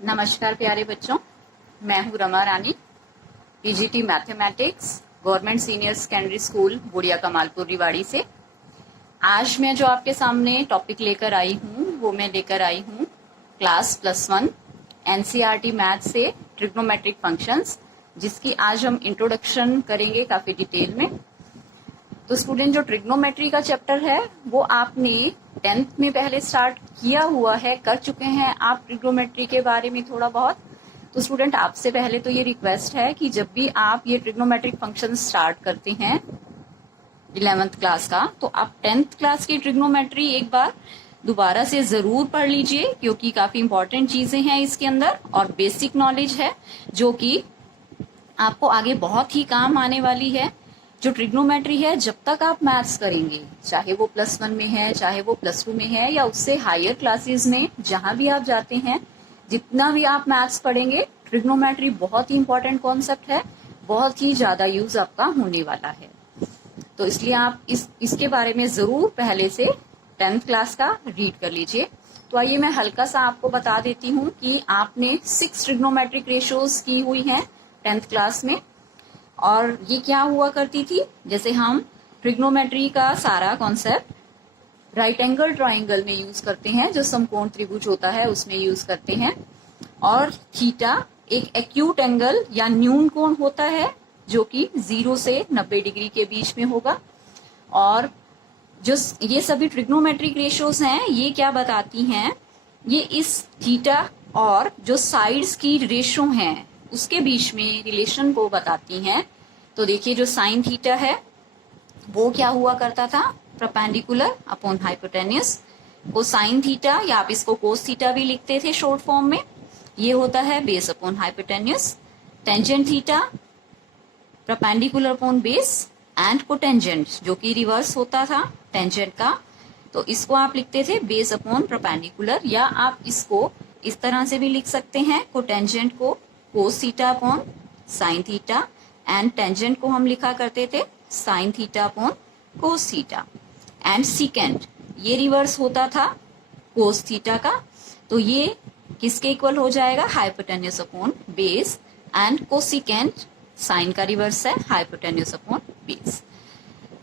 नमस्कार प्यारे बच्चों, मैं हूँ Rama Rani, PGT mathematics, government senior secondary school Budhiya Kamalpur Rewari से। आज मैं जो आपके सामने टॉपिक लेकर आई हूँ वो मैं लेकर आई हूँ क्लास +1 एनसीईआरटी मैथ से ट्रिग्नोमेट्रिक फंक्शंस, जिसकी आज हम इंट्रोडक्शन करेंगे काफी डिटेल में। तो स्टूडेंट, जो ट्रिग्नोमेट्री का चैप्टर है वो आपने 10th में पहले स्टार्ट किया हुआ है, कर चुके हैं आप ट्रिग्नोमेट्री के बारे में थोड़ा बहुत। तो स्टूडेंट, आपसे पहले तो ये रिक्वेस्ट है कि जब भी आप ये ट्रिग्नोमेट्रिक फंक्शन स्टार्ट करते हैं 11th क्लास का, तो आप 10th क्लास की ट्रिग्नोमेट्री एक बार दोबारा से जरूर पढ़ लीजिए, क्योंकि काफी इंपॉर्टेंट चीजें हैं इसके अंदर और बेसिक नॉलेज है जो कि आपको आगे बहुत ही काम आने वाली है। जो ट्रिग्नोमेट्री है, जब तक आप मैथ्स करेंगे, चाहे वो +1 में है, चाहे वो +2 में है, या उससे हायर क्लासेस में जहां भी आप जाते हैं, जितना भी आप मैथ्स पढ़ेंगे, ट्रिग्नोमेट्री बहुत ही इंपॉर्टेंट कॉन्सेप्ट है, बहुत ही ज्यादा यूज आपका होने वाला है। तो इसलिए आप इसके बारे में जरूर पहले से 10th क्लास का रीड कर लीजिए। तो आइए मैं हल्का सा आपको बता देती हूँ कि आपने 6 ट्रिग्नोमेट्रिक रेशियोज की हुई हैं 10th क्लास में। और ये क्या हुआ करती थी, जैसे हम ट्रिग्नोमेट्री का सारा कॉन्सेप्ट राइट एंगल ट्राइंगल में यूज करते हैं, जो समकोण त्रिभुज होता है उसमें यूज करते हैं। और थीटा एक एक्यूट एंगल या न्यून कोण होता है जो कि 0 से 90 डिग्री के बीच में होगा। और जो ये सभी ट्रिग्नोमेट्रिक रेशियोज हैं, ये क्या बताती हैं, ये इस थीटा और जो साइड्स की रेशो हैं उसके बीच में रिलेशन को बताती हैं। तो देखिए, जो साइन थीटा है वो क्या हुआ करता था, perpendicular upon hypotenuse. Cosine theta, या आप इसको कोस थीटा भी लिखते थे शॉर्ट फॉर्म में, ये होता है base upon hypotenuse. Tangent theta perpendicular upon base and cotangent, जो कि रिवर्स होता था टेंजेंट का, तो इसको आप लिखते थे बेस अपॉन परपेंडिकुलर। या आप इसको इस तरह से भी लिख सकते हैं, कोटेंजेंट को cos theta upon sine theta, and tangent को हम लिखा करते थे sine theta upon cos theta. And secant, ये रिवर्स होता था कोस थीटा का, तो ये किसके इक्वल हो जाएगा, hypotenuse upon base. And cosecant sine का रिवर्स है हाइपोटेन्यूस अपॉन बेस।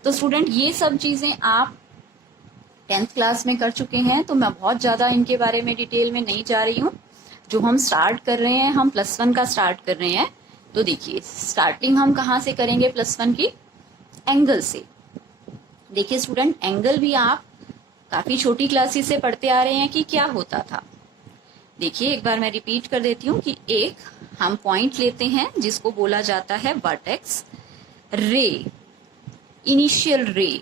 तो स्टूडेंट, ये सब चीजें आप 10th क्लास में कर चुके हैं, तो मैं बहुत ज्यादा इनके बारे में डिटेल में नहीं जा रही हूँ। जो हम स्टार्ट कर रहे हैं, हम +1 का स्टार्ट कर रहे हैं। तो देखिए, स्टार्टिंग हम कहाँ से करेंगे +1 की, एंगल से। देखिए स्टूडेंट, एंगल भी आप काफी छोटी क्लासेस से पढ़ते आ रहे हैं कि क्या होता था। देखिए, एक बार मैं रिपीट कर देती हूँ कि एक हम पॉइंट लेते हैं जिसको बोला जाता है वर्टेक्स, रे, इनिशियल रे,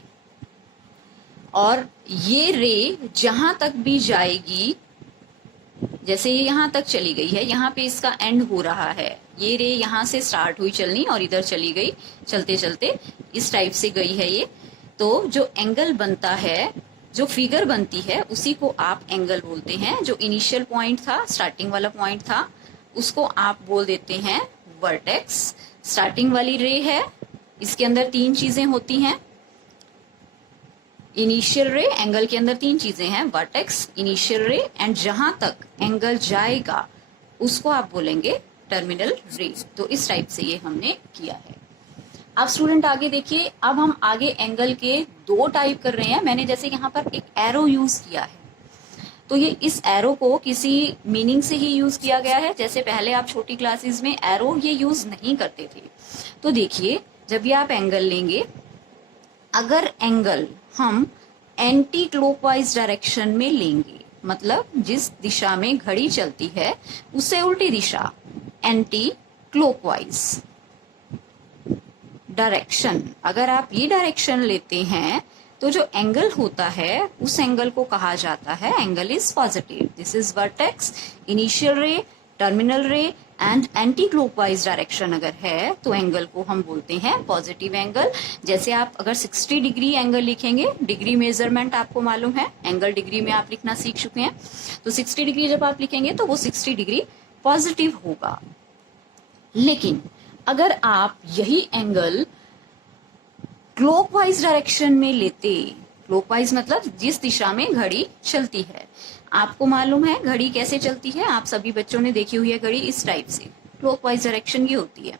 और ये रे जहां तक भी जाएगी, जैसे ये यहां तक चली गई है, यहाँ पे इसका एंड हो रहा है, ये रे यहाँ से स्टार्ट हुई चलनी और इधर चली गई, चलते चलते इस टाइप से गई है ये। तो जो एंगल बनता है, जो फिगर बनती है, उसी को आप एंगल बोलते हैं। जो इनिशियल पॉइंट था, स्टार्टिंग वाला पॉइंट था, उसको आप बोल देते हैं वर्टेक्स। स्टार्टिंग वाली रे है, इसके अंदर 3 चीजें होती हैं, इनिशियल रे, एंगल के अंदर 3 चीजें हैं, वर्टेक्स, इनिशियल रे, एंड जहां तक एंगल जाएगा उसको आप बोलेंगे टर्मिनल रे। तो इस टाइप से ये हमने किया है। अब स्टूडेंट आगे देखिए, अब हम आगे एंगल के 2 टाइप कर रहे हैं। मैंने जैसे यहाँ पर एक एरो यूज किया है, तो ये इस एरो को किसी मीनिंग से ही यूज किया गया है। जैसे पहले आप छोटी क्लासेस में एरो ये यूज नहीं करते थे। तो देखिए, जब भी आप एंगल लेंगे, अगर एंगल हम एंटी क्लॉकवाइज डायरेक्शन में लेंगे, मतलब जिस दिशा में घड़ी चलती है उससे उल्टी दिशा, एंटी क्लॉकवाइज डायरेक्शन, अगर आप ये डायरेक्शन लेते हैं, तो जो एंगल होता है उस एंगल को कहा जाता है angle is positive. This is vertex, initial रे, टर्मिनल रे एंड एंटी क्लॉकवाइज डायरेक्शन अगर है तो एंगल को हम बोलते हैं पॉजिटिव एंगल। जैसे आप अगर 60 डिग्री एंगल लिखेंगे, डिग्री मेजरमेंट आपको मालूम है, एंगल डिग्री में आप लिखना सीख चुके हैं, तो 60 डिग्री जब आप लिखेंगे तो वो 60 डिग्री पॉजिटिव होगा। लेकिन अगर आप यही एंगल क्लॉकवाइज डायरेक्शन में लेते, क्लॉकवाइज मतलब जिस दिशा में घड़ी चलती है, आपको मालूम है घड़ी कैसे चलती है, आप सभी बच्चों ने देखी हुई है घड़ी इस टाइप से, क्लॉकवाइज डायरेक्शन की होती है,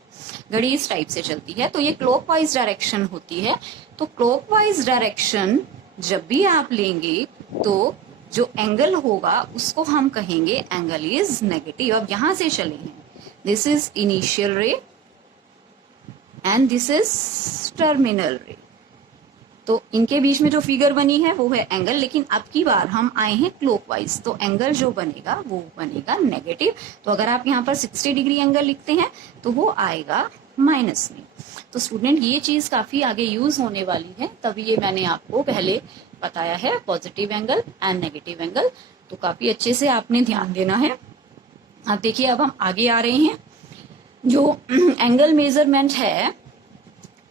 घड़ी इस टाइप से चलती है, तो ये क्लॉकवाइज डायरेक्शन होती है। तो क्लॉकवाइज डायरेक्शन जब भी आप लेंगे तो जो एंगल होगा उसको हम कहेंगे एंगल इज नेगेटिव। अब यहां से चले हैं, दिस इज इनिशियल रे एंड दिस इज टर्मिनल रे, तो इनके बीच में जो फिगर बनी है वो है एंगल, लेकिन अब की बार हम आए हैं क्लॉकवाइज, तो एंगल जो बनेगा वो बनेगा नेगेटिव। तो अगर आप यहाँ पर 60 डिग्री एंगल लिखते हैं तो वो आएगा माइनस में। तो स्टूडेंट ये चीज काफी आगे यूज होने वाली है, तभी ये मैंने आपको पहले बताया है positive angle and negative angle, तो काफी अच्छे से आपने ध्यान देना है। अब देखिए अब हम आगे आ रहे हैं, जो एंगल मेजरमेंट है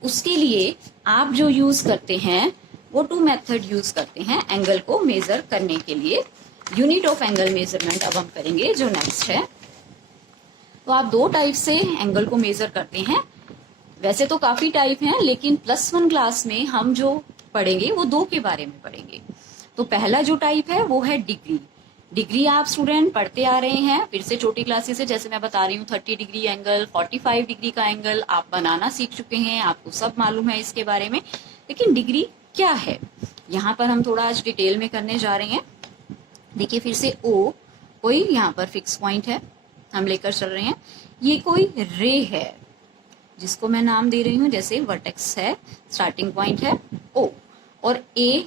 उसके लिए आप जो यूज करते हैं वो 2 मेथड यूज करते हैं एंगल को मेजर करने के लिए। यूनिट ऑफ एंगल मेजरमेंट अब हम करेंगे जो नेक्स्ट है। तो आप 2 टाइप से एंगल को मेजर करते हैं, वैसे तो काफी टाइप हैं, लेकिन +1 क्लास में हम जो पढ़ेंगे वो 2 के बारे में पढ़ेंगे। तो पहला जो टाइप है वो है डिग्री। डिग्री आप स्टूडेंट पढ़ते आ रहे हैं फिर से छोटी क्लासेस से, जैसे मैं बता रही हूँ 30 डिग्री एंगल, 45 डिग्री का एंगल आप बनाना सीख चुके हैं, आपको सब मालूम है इसके बारे में। लेकिन डिग्री क्या है, यहाँ पर हम थोड़ा आज डिटेल में करने जा रहे हैं। देखिए फिर से O कोई यहाँ पर फिक्स पॉइंट है, हम लेकर चल रहे हैं, ये कोई रे है जिसको मैं नाम दे रही हूँ, जैसे वर्टेक्स है, स्टार्टिंग पॉइंट है O, और A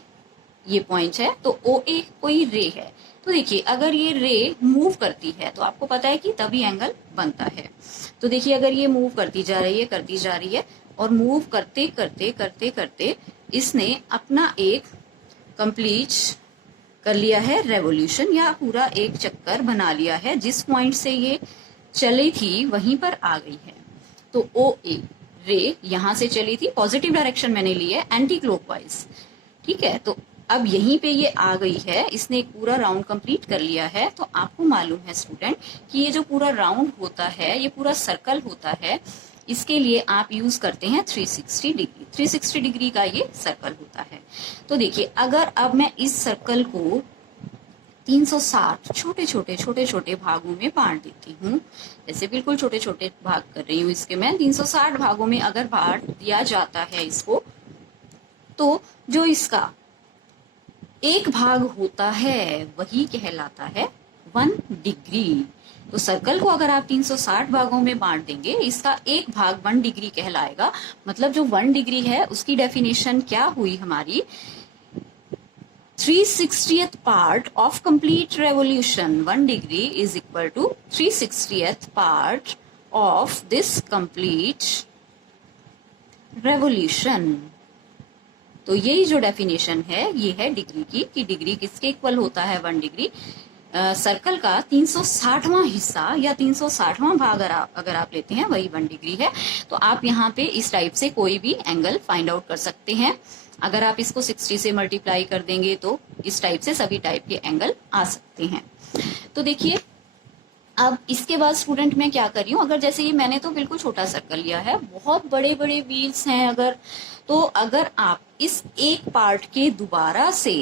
ये पॉइंट है, तो OA कोई रे है। तो देखिए अगर ये रे मूव करती है तो आपको पता है कि तभी एंगल बनता है। तो देखिए अगर ये मूव करती जा रही है और मूव करते करते करते करते इसने अपना एक कंप्लीट कर लिया है रेवोल्यूशन, या पूरा एक चक्कर बना लिया है, जिस पॉइंट से ये चली थी वहीं पर आ गई है। तो OA रे यहां से चली थी, पॉजिटिव डायरेक्शन मैंने ली है, एंटी क्लॉकवाइज, ठीक है। तो अब यहीं पे ये आ गई है, इसने एक पूरा राउंड कंप्लीट कर लिया है। तो आपको मालूम है स्टूडेंट कि ये जो पूरा राउंड होता है, ये पूरा सर्कल होता है, इसके लिए आप यूज करते हैं 360 डिग्री। 360 डिग्री का ये सर्कल होता है। तो देखिए अगर अब मैं इस सर्कल को 360 छोटे छोटे भागों में बांट देती हूँ, जैसे बिल्कुल छोटे छोटे भाग कर रही हूँ इसके, मैं 360 भागों में अगर बांट दिया जाता है इसको, तो जो इसका एक भाग होता है वही कहलाता है 1 डिग्री। तो सर्कल को अगर आप 360 भागों में बांट देंगे, इसका एक भाग 1 डिग्री कहलाएगा। मतलब जो 1 डिग्री है उसकी डेफिनेशन क्या हुई हमारी, 360th part of complete revolution. 1 degree is equal to 360th part of this complete revolution. तो यही जो डेफिनेशन है ये है डिग्री की, कि डिग्री किसके इक्वल होता है 1 डिग्री। सर्कल का 360वां हिस्सा या 360वां भाग अगर आप लेते हैं वही 1 डिग्री है। तो आप यहाँ पे इस टाइप से कोई भी एंगल फाइंड आउट कर सकते हैं। अगर आप इसको 60 से मल्टीप्लाई कर देंगे तो इस टाइप से सभी टाइप के एंगल आ सकते हैं। तो देखिए अब इसके बाद स्टूडेंट मैं क्या कर रही हूँ, अगर जैसे ये मैंने तो बिल्कुल छोटा सर्कल लिया है, बहुत बड़े बड़े व्हील्स हैं अगर, तो अगर आप इस एक पार्ट के दोबारा से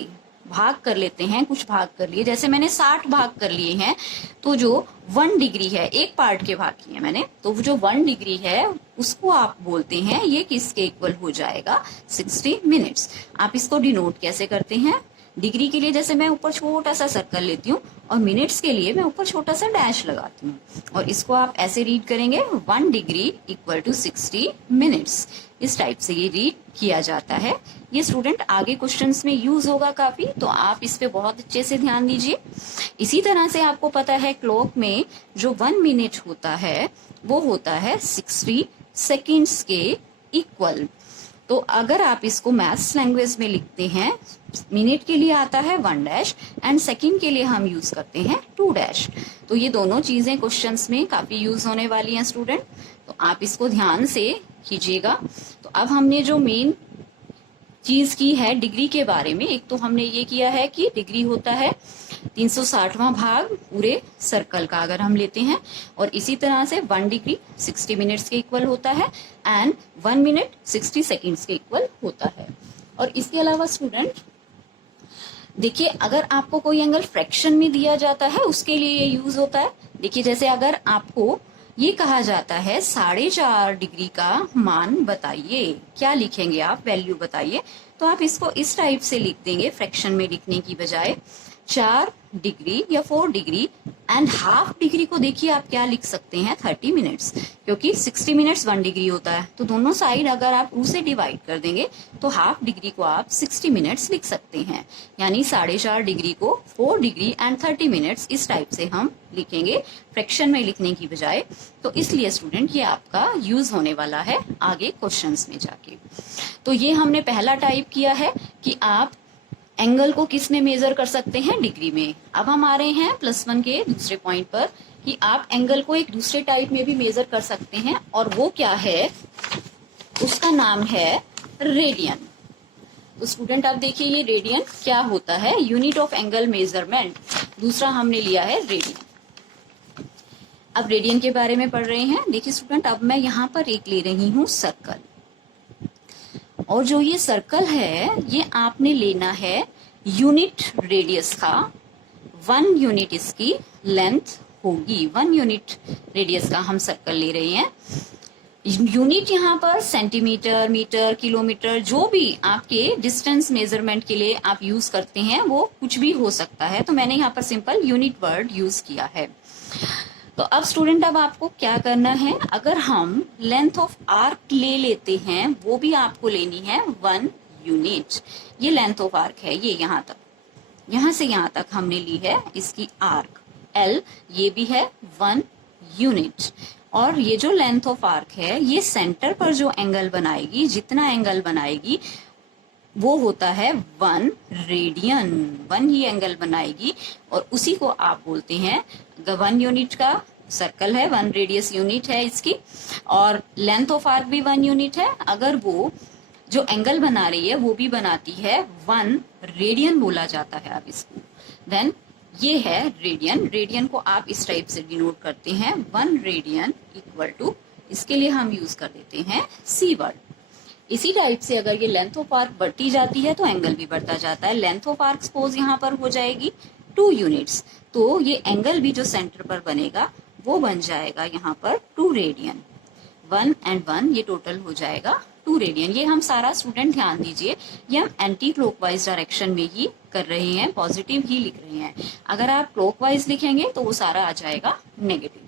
भाग कर लेते हैं, कुछ भाग कर लिए, जैसे मैंने 60 भाग कर लिए हैं, तो जो 1 डिग्री है, एक पार्ट के भाग किए मैंने, तो जो 1 डिग्री है उसको आप बोलते हैं ये किसके इक्वल हो जाएगा, 60 मिनट्स। आप इसको डिनोट कैसे करते हैं, डिग्री के लिए जैसे मैं ऊपर छोटा सा सर्कल लेती हूँ और मिनट्स के लिए मैं ऊपर छोटा सा डैश लगाती हूँ, और इसको आप ऐसे रीड करेंगे 1 डिग्री इक्वल टू 60 मिनट्स। इस टाइप से ये रीड किया जाता है। ये स्टूडेंट आगे क्वेश्चंस में यूज होगा काफी, तो आप इस पे बहुत अच्छे से ध्यान दीजिए। इसी तरह से आपको पता है क्लॉक में जो 1 मिनट होता है वो होता है 60 सेकेंड्स के इक्वल। तो अगर आप इसको मैथ्स लैंग्वेज में लिखते हैं, मिनट के लिए आता है 1 डैश एंड सेकंड के लिए हम यूज करते हैं 2 डैश। तो ये दोनों चीजें क्वेश्चंस में काफी यूज होने वाली हैं स्टूडेंट, तो आप इसको ध्यान से कीजिएगा। तो अब हमने जो मेन चीज की है डिग्री के बारे में, एक तो हमने ये किया है कि डिग्री होता है 360वां भाग पूरे सर्कल का अगर हम लेते हैं, और इसी तरह से 1 डिग्री 60 मिनट्स के इक्वल होता है एंड 1 मिनट 60 सेकेंड्स के इक्वल होता है। और इसके अलावा स्टूडेंट देखिए अगर आपको कोई एंगल फ्रैक्शन में दिया जाता है उसके लिए ये यूज होता है। देखिए जैसे अगर आपको ये कहा जाता है 4.5 डिग्री का मान बताइए, क्या लिखेंगे आप, वैल्यू बताइए। तो आप इसको इस टाइप से लिख देंगे फ्रैक्शन में लिखने की बजाय 4 डिग्री या 4 डिग्री एंड हाफ डिग्री को देखिए आप क्या लिख सकते हैं 30 मिनट्स, क्योंकि 60 मिनट्स 1 डिग्री होता है। तो दोनों साइड अगर आप 2 से डिवाइड कर देंगे तो हाफ डिग्री को आप 60 मिनट्स लिख सकते हैं। यानी 4.5 डिग्री को 4 डिग्री एंड 30 मिनट्स इस टाइप से हम लिखेंगे फ्रैक्शन में लिखने की बजाय। तो इसलिए स्टूडेंट ये आपका यूज होने वाला है आगे क्वेश्चंस में जाके। तो ये हमने पहला टाइप किया है कि आप एंगल को किस में मेजर कर सकते हैं, डिग्री में। अब हम आ रहे हैं +1 के दूसरे पॉइंट पर कि आप एंगल को एक दूसरे टाइप में भी मेजर कर सकते हैं, और वो क्या है, उसका नाम है रेडियन। तो स्टूडेंट आप देखिए ये रेडियन क्या होता है, यूनिट ऑफ एंगल मेजरमेंट। दूसरा हमने लिया है रेडियन। अब रेडियन के बारे में पढ़ रहे हैं। देखिए स्टूडेंट अब मैं यहाँ पर एक ले रही हूँ सर्कल, और जो ये सर्कल है ये आपने लेना है यूनिट रेडियस का। 1 यूनिट इसकी लेंथ होगी, 1 यूनिट रेडियस का हम सर्कल ले रहे हैं। यूनिट यहाँ पर सेंटीमीटर, मीटर, किलोमीटर, जो भी आपके डिस्टेंस मेजरमेंट के लिए आप यूज करते हैं वो कुछ भी हो सकता है। तो मैंने यहाँ पर सिंपल यूनिट वर्ड यूज किया है। तो अब स्टूडेंट अब आपको क्या करना है, अगर हम लेंथ ऑफ आर्क ले लेते हैं, वो भी आपको लेनी है 1 यूनिट। ये लेंथ ऑफ आर्क है, ये यहाँ तक, यहाँ से यहाँ तक हमने ली है इसकी आर्क L, ये भी है 1 यूनिट। और ये जो लेंथ ऑफ आर्क है ये सेंटर पर जो एंगल बनाएगी, जितना एंगल बनाएगी वो होता है 1 रेडियन। 1 ही एंगल बनाएगी, और उसी को आप बोलते हैं 1 यूनिट का सर्कल है, 1 रेडियस यूनिट है इसकी, और लेंथ ऑफ आर्क भी 1 यूनिट है। अगर वो जो एंगल बना रही है वो भी बनाती है 1 रेडियन बोला जाता है अब इसको। देन ये है रेडियन। रेडियन को आप इस टाइप से डिनोट करते हैं 1 रेडियन इक्वल टू, इसके लिए हम यूज कर देते हैं C वर्ड। इसी टाइप से अगर ये लेंथ ऑफ आर्क बढ़ती जाती है तो एंगल भी बढ़ता जाता है। लेंथ ऑफ आर्क सपोज यहाँ पर हो जाएगी 2 यूनिट्स, तो ये एंगल भी जो सेंटर पर बनेगा वो बन जाएगा यहाँ पर 2 रेडियन। 1 एंड 1 ये टोटल हो जाएगा 2 रेडियन। ये हम सारा स्टूडेंट ध्यान दीजिए, ये हम एंटी क्लॉकवाइज डायरेक्शन में ही कर रहे हैं, पॉजिटिव ही लिख रहे हैं। अगर आप क्लॉकवाइज लिखेंगे तो वो सारा आ जाएगा नेगेटिव।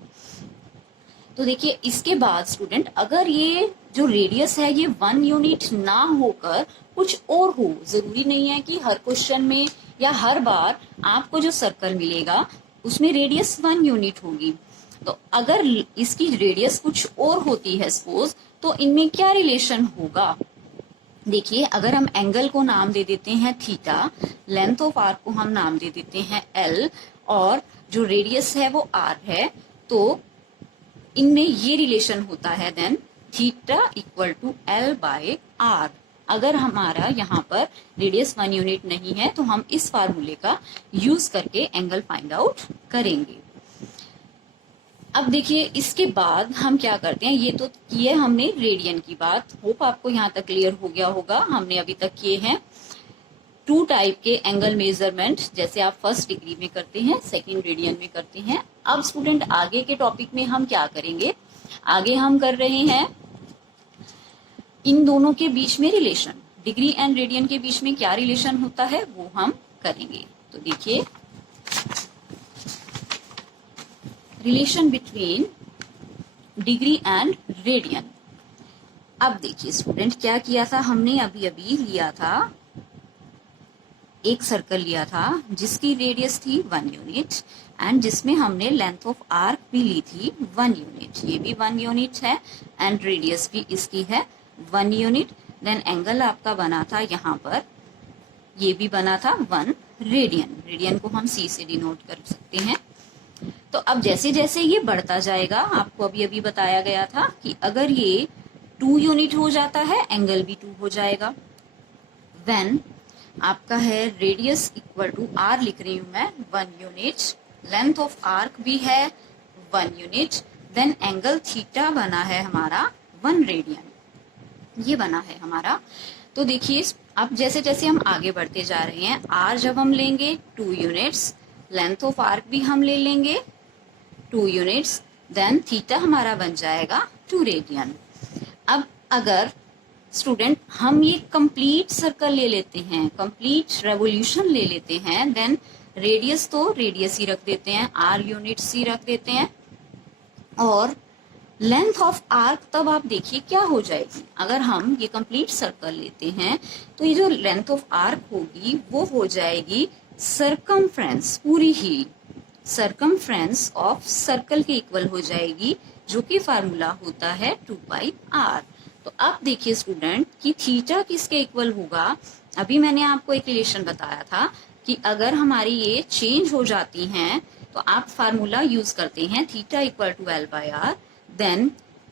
तो देखिए इसके बाद स्टूडेंट अगर ये जो रेडियस है ये 1 यूनिट ना होकर कुछ और हो, जरूरी नहीं है कि हर क्वेश्चन में या हर बार आपको जो सर्कल मिलेगा उसमें रेडियस 1 यूनिट होगी। तो अगर इसकी रेडियस कुछ और होती है सपोज, तो इनमें क्या रिलेशन होगा। देखिए अगर हम एंगल को नाम दे देते हैं थीटा, लेंथ ऑफ आर्क को हम नाम दे देते हैं L, और जो रेडियस है वो R है, तो इनमें ये रिलेशन होता है then theta equal to L/R। अगर हमारा यहाँ पर रेडियस 1 यूनिट नहीं है तो हम इस फार्मूले का यूज करके एंगल फाइंड आउट करेंगे। अब देखिए इसके बाद हम क्या करते हैं, ये तो किए हमने रेडियन की बात, होप आपको यहाँ तक क्लियर हो गया होगा। हमने अभी तक किए हैं 2 टाइप के एंगल मेजरमेंट, जैसे आप 1st डिग्री में करते हैं, 2nd रेडियन में करते हैं। अब स्टूडेंट आगे के टॉपिक में हम क्या करेंगे, आगे हम कर रहे हैं इन दोनों के बीच में रिलेशन, डिग्री एंड रेडियन के बीच में क्या रिलेशन होता है वो हम करेंगे। तो देखिए relation between degree and radian. अब देखिए स्टूडेंट क्या किया था हमने, अभी अभी लिया था एक सर्कल लिया था जिसकी रेडियस थी 1 यूनिट एंड जिसमें हमने लेंथ ऑफ आर्क भी ली थी 1 यूनिट। ये भी 1 यूनिट है एंड रेडियस भी इसकी है 1 यूनिट। देन एंगल आपका बना था यहाँ पर, ये भी बना था 1 रेडियन। रेडियन को हम C से डिनोट कर सकते हैं। तो अब जैसे जैसे ये बढ़ता जाएगा, आपको अभी अभी बताया गया था कि अगर ये 2 यूनिट हो जाता है एंगल भी 2 हो जाएगा। व्हेन आपका है रेडियस इक्वल टू R लिख रही हूं मैं 1 यूनिट, लेंथ ऑफ आर्क भी है 1 यूनिट, देन एंगल थीटा बना है हमारा 1 रेडियन, ये बना है हमारा। तो देखिए अब जैसे जैसे हम आगे बढ़ते जा रहे हैं, आर जब हम लेंगे 2 यूनिट्स, लेंथ ऑफ आर्क भी हम ले लेंगे 2 यूनिट्स, देन थीटा हमारा बन जाएगा 2 रेडियन। अब अगर स्टूडेंट हम ये कंप्लीट सर्कल ले लेते हैं, कंप्लीट रेवोल्यूशन ले लेते हैं, देन रेडियस तो रेडियस ही रख देते हैं, आर यूनिट्स ही रख देते हैं, और लेंथ ऑफ आर्क तब आप देखिए क्या हो जाएगी। अगर हम ये कंप्लीट सर्कल लेते हैं तो ये जो लेंथ ऑफ आर्क होगी वो हो जाएगी सरकमफ्रेंस, पूरी ही सरकमफ्रेंस ऑफ सर्कल के इक्वल हो जाएगी, जो कि फार्मूला होता है 2 पाई आर। तो अब देखिए स्टूडेंट कि थीटा किसके इक्वल होगा। अभी मैंने आपको एक रिलेशन बताया था कि अगर हमारी ये चेंज हो जाती हैं तो आप फार्मूला यूज करते हैं theta equal to L by R, then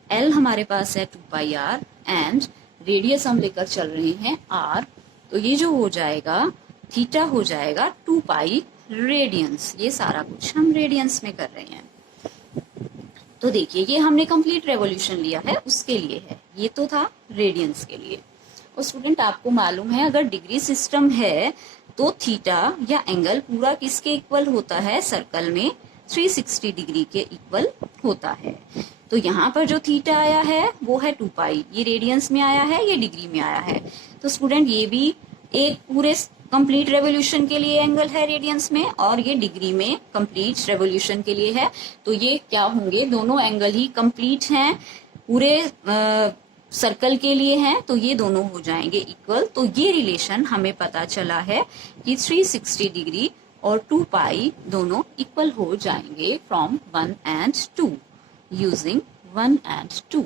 L हमारे पास है 2 पाई आर एंड रेडियस हम लेकर चल रहे हैं आर, तो ये जो हो जाएगा थीटा हो जाएगा 2 पाई रेडियंस। ये सारा कुछ हम रेडियंस में कर रहे हैं। तो देखिए ये हमने कंप्लीट रेवोल्यूशन लिया है उसके लिए है, ये तो था रेडियंस के लिए। और स्टूडेंट आपको मालूम है अगर डिग्री सिस्टम है तो थीटा या एंगल पूरा किसके इक्वल होता है, सर्कल में 360 डिग्री के इक्वल होता है। तो यहाँ पर जो थीटा आया है वो है 2 पाई, ये रेडियंस में आया है, ये डिग्री में आया है। तो स्टूडेंट ये भी एक पूरे कंप्लीट रेवोल्यूशन के लिए एंगल है रेडियंस में, और ये डिग्री में कंप्लीट रेवोल्यूशन के लिए है। तो ये क्या होंगे, दोनों एंगल ही कंप्लीट हैं, पूरे सर्कल के लिए हैं, तो ये दोनों हो जाएंगे इक्वल। तो ये रिलेशन हमें पता चला है कि 360 डिग्री और 2 पाई दोनों इक्वल हो जाएंगे फ्रॉम 1 एंड 2 यूजिंग 1 एंड 2।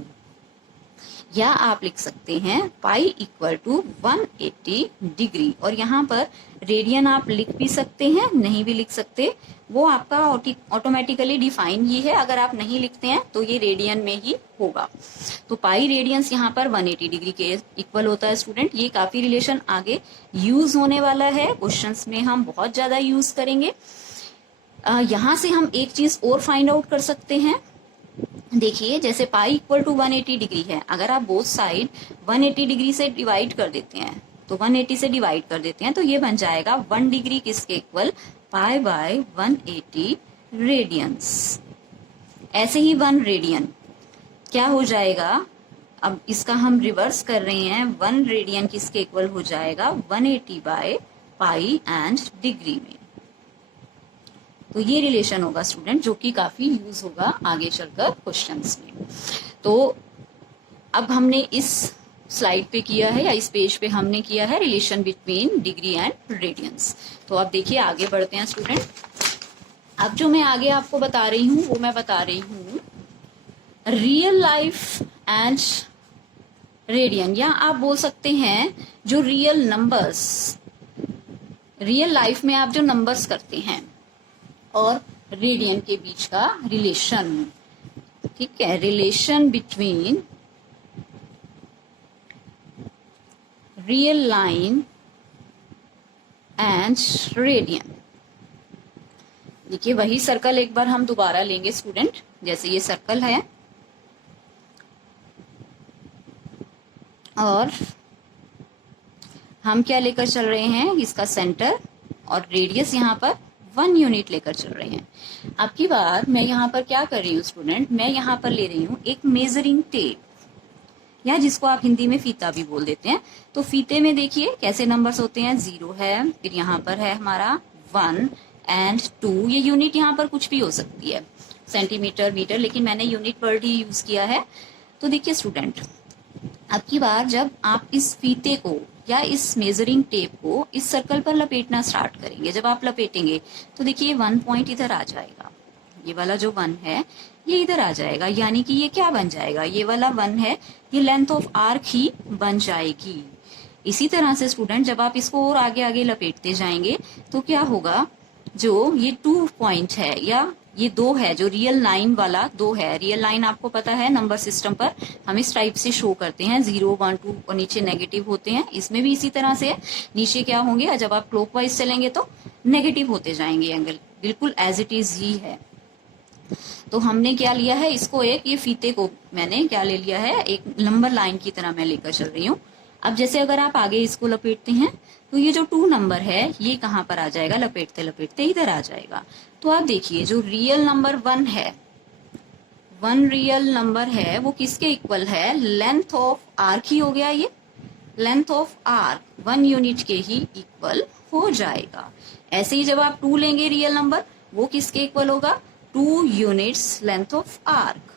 या आप लिख सकते हैं पाई इक्वल टू 180 डिग्री, और यहाँ पर रेडियन आप लिख भी सकते हैं, नहीं भी लिख सकते, वो आपका ऑटोमेटिकली डिफाइन ही है। अगर आप नहीं लिखते हैं तो ये रेडियन में ही होगा। तो पाई रेडियंस यहाँ पर 180 डिग्री के इक्वल होता है स्टूडेंट। ये काफी रिलेशन आगे यूज होने वाला है, क्वेश्चंस में हम बहुत ज्यादा यूज करेंगे। यहाँ से हम एक चीज और फाइंड आउट कर सकते हैं। देखिए जैसे पाई इक्वल टू 180 डिग्री है, अगर आप बोथ साइड 180 डिग्री से डिवाइड कर देते हैं, तो 180 से डिवाइड कर देते हैं तो ये बन जाएगा 1 डिग्री किसके इक्वल, पाई बाय 180 रेडियंस। ऐसे ही 1 रेडियन क्या हो जाएगा, अब इसका हम रिवर्स कर रहे हैं, 1 रेडियन किसके इक्वल हो जाएगा, 180 बाय पाई एंड डिग्री में। तो ये रिलेशन होगा स्टूडेंट जो कि काफी यूज होगा आगे चलकर क्वेश्चंस में। तो अब हमने इस स्लाइड पे किया है या इस पेज पे हमने किया है relation between degree and radians. तो अब देखिए आगे बढ़ते हैं स्टूडेंट। अब जो मैं आगे आपको बता रही हूँ वो मैं बता रही हूँ रियल लाइफ एंड रेडियन, या आप बोल सकते हैं जो रियल नंबर्स, रियल लाइफ में आप जो नंबर्स करते हैं और रेडियन के बीच का रिलेशन। ठीक है, relation between real line and radian. देखिए वही सर्कल एक बार हम दोबारा लेंगे स्टूडेंट। जैसे ये सर्कल है और हम क्या लेकर चल रहे हैं, इसका सेंटर और रेडियस यहाँ पर 1 यूनिट लेकर चल रहे हैं। अब की बार मैं यहाँ पर क्या कर रही हूँ स्टूडेंट, मैं यहाँ पर ले रही हूँ एक मेजरिंग टेप, या जिसको आप हिंदी में फीता भी बोल देते हैं। तो फीते में देखिए कैसे नंबर्स होते हैं, 0 है, फिर यहाँ पर है हमारा 1 एंड 2। ये यूनिट यहाँ पर कुछ भी हो सकती है, सेंटीमीटर, मीटर, लेकिन मैंने यूनिट वर्ड ही यूज किया है। तो देखिए स्टूडेंट अब की बार जब आप इस फीते को या इस मेजरिंग टेप को इस सर्कल पर लपेटना स्टार्ट करेंगे, जब आप लपेटेंगे तो देखिए 1 पॉइंट इधर आ जाएगा, ये वाला जो 1 है ये इधर आ जाएगा, यानी कि ये क्या बन जाएगा, ये वाला 1 है, ये लेंथ ऑफ आर्क ही बन जाएगी। इसी तरह से स्टूडेंट जब आप इसको और आगे आगे लपेटते जाएंगे तो क्या होगा, जो ये 2 पॉइंट है या ये 2 है, जो रियल लाइन वाला 2 है, रियल लाइन आपको पता है नंबर सिस्टम पर हम इस टाइप से शो करते हैं, 0, 1, 2 और नीचे नेगेटिव होते हैं। इसमें भी इसी तरह से नीचे क्या होंगे, जब आप क्लॉकवाइज चलेंगे तो नेगेटिव होते जाएंगे एंगल, बिल्कुल एज इट इज ही है। तो हमने क्या लिया है, इसको एक ये फीते को मैंने क्या ले लिया है, एक नंबर लाइन की तरह मैं लेकर चल रही हूँ। अब जैसे अगर आप आगे इसको लपेटते हैं तो ये जो 2 नंबर है ये कहाँ पर आ जाएगा, लपेटते लपेटते इधर आ जाएगा। तो आप देखिए जो रियल नंबर 1 है, 1 रियल नंबर है वो किसके इक्वल है, लेंथ ऑफ आर्क ही हो गया, ये लेंथ ऑफ आर्क 1 यूनिट के ही इक्वल हो जाएगा। ऐसे ही जब आप 2 लेंगे रियल नंबर, वो किसके इक्वल होगा, 2 यूनिट्स लेंथ ऑफ आर्क,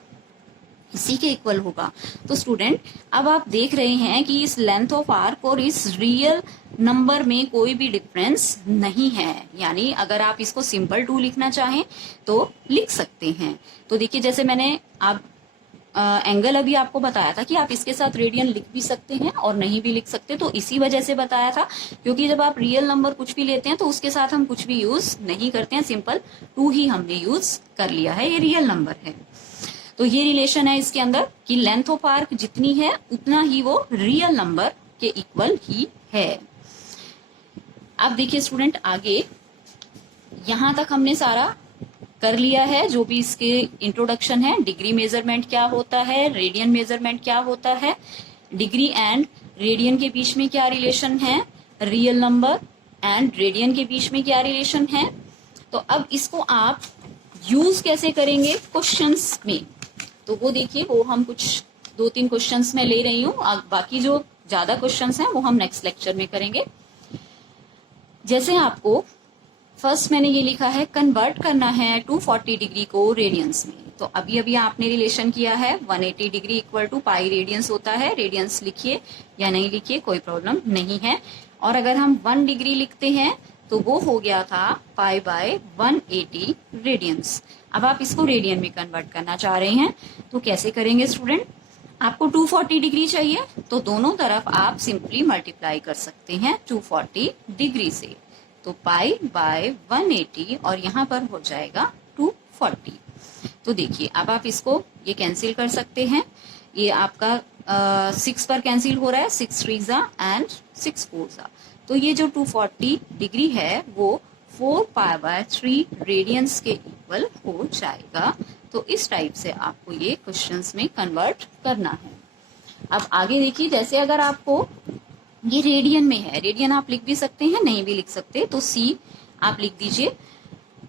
इसी के इक्वल होगा। तो स्टूडेंट अब आप देख रहे हैं कि इस लेंथ ऑफ आर्क और इस रियल नंबर में कोई भी डिफरेंस नहीं है, यानी अगर आप इसको सिंपल 2 लिखना चाहें तो लिख सकते हैं। तो देखिए जैसे मैंने आप एंगल अभी आपको बताया था कि आप इसके साथ रेडियन लिख भी सकते हैं और नहीं भी लिख सकते, तो इसी वजह से बताया था, क्योंकि जब आप रियल नंबर कुछ भी लेते हैं तो उसके साथ हम कुछ भी यूज नहीं करते हैं, सिंपल 2 ही हमने यूज कर लिया है, ये रियल नंबर है। तो ये रिलेशन है इसके अंदर कि लेंथ ऑफ आर्क जितनी है उतना ही वो रियल नंबर के इक्वल ही है। अब देखिए स्टूडेंट आगे यहां तक हमने सारा कर लिया है, जो भी इसके इंट्रोडक्शन है, डिग्री मेजरमेंट क्या होता है, रेडियन मेजरमेंट क्या होता है, डिग्री एंड रेडियन के बीच में क्या रिलेशन है, रियल नंबर एंड रेडियन के बीच में क्या रिलेशन है। तो अब इसको आप यूज कैसे करेंगे क्वेश्चंस में, तो वो देखिए वो हम कुछ 2-3 क्वेश्चंस में ले रही हूँ, बाकी जो ज्यादा क्वेश्चंस हैं वो हम नेक्स्ट लेक्चर में करेंगे। जैसे आपको फर्स्ट मैंने ये लिखा है कन्वर्ट करना है 240 डिग्री को रेडियंस में, तो अभी अभी आपने रिलेशन किया है 180 degree equal to pi radians होता है, रेडियंस लिखिए या नहीं लिखिए कोई प्रॉब्लम नहीं है। और अगर हम 1 डिग्री लिखते हैं तो वो हो गया था पाई बाय 180 रेडियंस। अब आप इसको रेडियन में कन्वर्ट करना चाह रहे हैं तो कैसे करेंगे स्टूडेंट, आपको 240 डिग्री चाहिए तो दोनों तरफ आप सिंपली मल्टीप्लाई कर सकते हैं 240 डिग्री से, तो पाई बाय 180 और यहाँ पर हो जाएगा 240। तो देखिए अब आप इसको ये कैंसिल कर सकते हैं, ये आपका 6 पर कैंसिल हो रहा है, 6 3 एंड 6 4, तो ये जो 240 डिग्री है वो 4 पाई बाय 3 रेडियंस के इक्वल हो जाएगा। तो इस टाइप से आपको ये क्वेश्चंस में कन्वर्ट करना है। अब आगे देखिए जैसे अगर आपको ये रेडियन में है, रेडियन आप लिख भी सकते हैं नहीं भी लिख सकते, तो सी आप लिख दीजिए।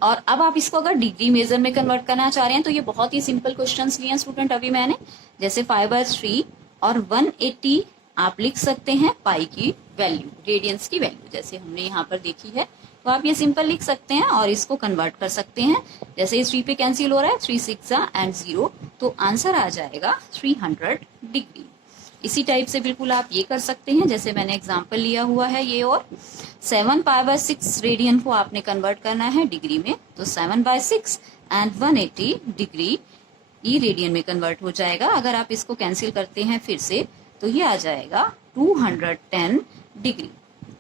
और अब आप इसको अगर डिग्री मेजर में कन्वर्ट करना चाह रहे हैं तो ये बहुत ही सिंपल क्वेश्चंस लिए हैं स्टूडेंट अभी मैंने, जैसे 5/3 और 180 आप लिख सकते हैं पाई की वैल्यू, रेडियंस की वैल्यू जैसे हमने यहाँ पर देखी है, तो आप ये सिंपल लिख सकते हैं और इसको कन्वर्ट कर सकते हैं। जैसे इस 3 पे कैंसिल हो रहा है, 3 6 एंड 0, तो आंसर आ जाएगा 300 डिग्री। इसी टाइप से बिल्कुल आप ये कर सकते हैं जैसे मैंने एग्जांपल लिया हुआ है ये, और 7 पाई बाय 6 रेडियन को आपने कन्वर्ट करना है डिग्री में, तो 7/6 एंड 180 डिग्री ये रेडियन में कन्वर्ट हो जाएगा। अगर आप इसको कैंसिल करते हैं फिर से तो ये आ जाएगा 210 डिग्री।